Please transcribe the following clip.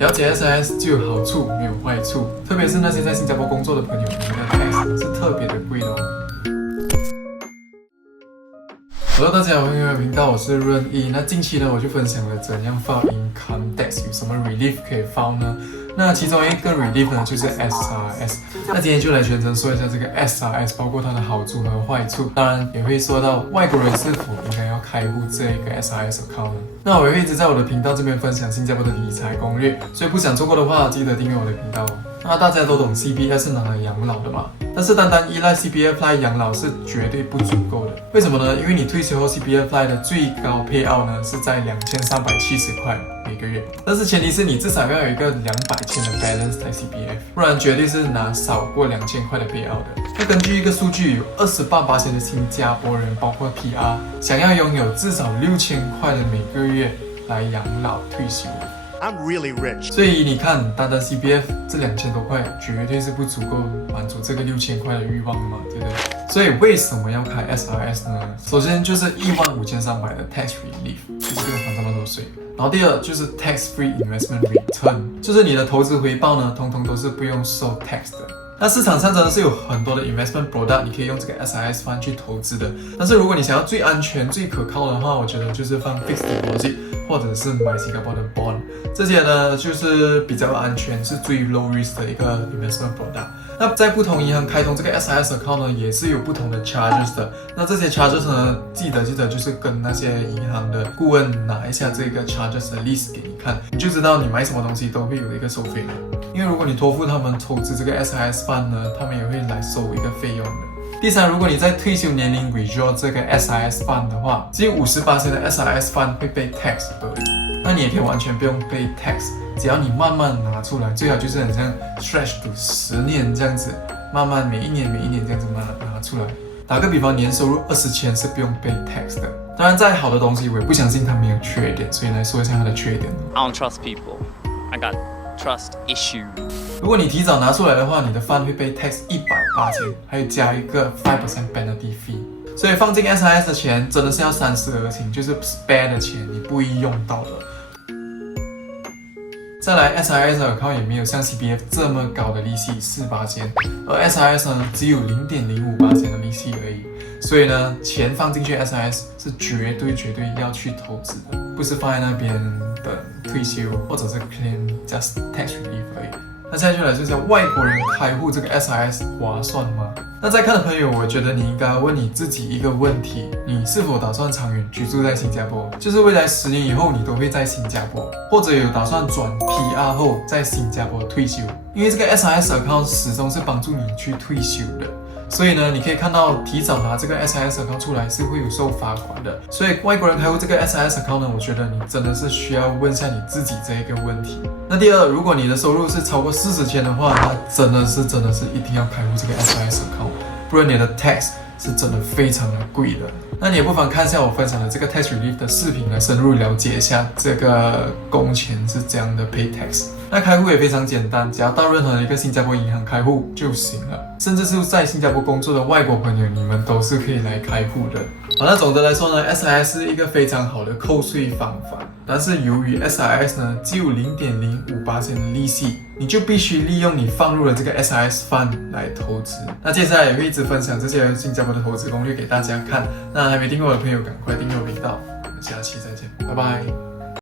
了解 SIS 就有好处没有坏处，特别是那些在新加坡工作的朋友，你们的 tax 是特别的贵的哦。Hello， 大家好，欢迎回来频道，我是润一。那近期呢，我就分享了怎样 file income tax， 有什么 relief 可以 file 呢？那其中一个 relief 呢，就是 SRS。那今天就来全程说一下这个 SRS， 包括它的好处和坏处。当然也会说到外国人是否应该要开户这个 SRS account 呢？那我也会一直在我的频道这边分享新加坡的理财攻略，所以不想错过的话，记得订阅我的频道哦。那大家都懂 CPF 是拿来养老的嘛？但是单单依赖 CPF 来养老是绝对不足够的。为什么呢？因为你退休后 CPF 来的最高 payout 呢是在2370块每个月，但是前提是你至少要有一个200千的 balance 在 CPF， 不然绝对是拿少过2000块的 payout 的。那根据一个数据，有28%的新加坡人，包括 PR， 想要拥有至少6000块的每个月来养老退休。I'm really rich. 所以你看，单单 CPF 这2000多块绝对是不足够满足这个6000块的欲望的嘛，对不对？所以为什么要开 SRS 呢？首先就是15300的 tax relief， 就是不用还这么多税。然后第二就是 tax-free investment return， 就是你的投资回报呢，通通都是不用收 tax 的。那市场上真的是有很多的 investment product， 你可以用这个 SRS fund 去投资的。但是如果你想要最安全、最可靠的话，我觉得就是放 fixed deposit， 或者是买新加坡的 bond， 这些呢就是比较安全，是最 low risk 的一个 investment product。那在不同银行开通这个 SRS account 呢，也是有不同的 charges 的。那这些 charges 呢，记得就是跟那些银行的顾问拿一下这个 charges 的 list 给你看，你就知道你买什么东西都会有一个收费的。因为如果你托付他们投资这个 SRS fund 呢，他们也会来收一个费用的。第三，如果你在退休年龄 withdraw 这个 SRS fund 的话，只有50%的 SRS fund 会被 tax 而已。那你也可以完全不用被 tax， 只要你慢慢拿出来，最好就是很像 stretch to 10年这样子，慢慢每一年这样子拿出来。打个比方，年收入20千是不用被 tax 的。当然，再好的东西我也不相信它没有缺点，所以来说一下它的缺点。I don't trust people. I got trust issue. 如果你提早拿出来的话，你的 fund 会被 tax 180千，还有加一个 5% penalty fee。所以放进 SRS 的钱真的是要三思而行，就是 spare 的钱你不会用到的。再来 SRS 的 account 也没有像 CPF 这么高的利息4%千，而 SRS 呢只有0.05%千的利息而已。所以呢，钱放进去 SRS 是绝对要去投资的，不是放在那边等退休或者是 claim just tax relief 而已。那现在就来说一下外国人开户这个 SRS 划算吗？那在看的朋友，我觉得你应该问你自己一个问题：你是否打算长远居住在新加坡？就是未来10年以后你都会在新加坡，或者有打算转 PR 后在新加坡退休？因为这个 SRS account 始终是帮助你去退休的。所以呢，你可以看到提早拿这个 SRS account 出来是会有受罚款的。所以外国人开户这个 SRS account 呢，我觉得你真的是需要问一下你自己这一个问题。那第二，如果你的收入是超过40千的话，那真的是一定要开户这个 SRS account， 不然你的 tax 是真的非常的贵的。那你也不妨看一下我分享的这个 tax relief 的视频来深入了解一下这个工钱是怎样的 pay tax。那开户也非常简单，只要到任何一个新加坡银行开户就行了。甚至是在新加坡工作的外国朋友，你们都是可以来开户的。好，那总的来说呢 ，SRS 是一个非常好的扣税方法。但是由于 SRS 呢只有0.05%千的利息，你就必须利用你放入了这个 SRS fund 来投资。那接下来也会一直分享这些新加坡的投资攻略给大家看。那还没订阅我的朋友，赶快订阅我频道。我们下期再见，拜拜。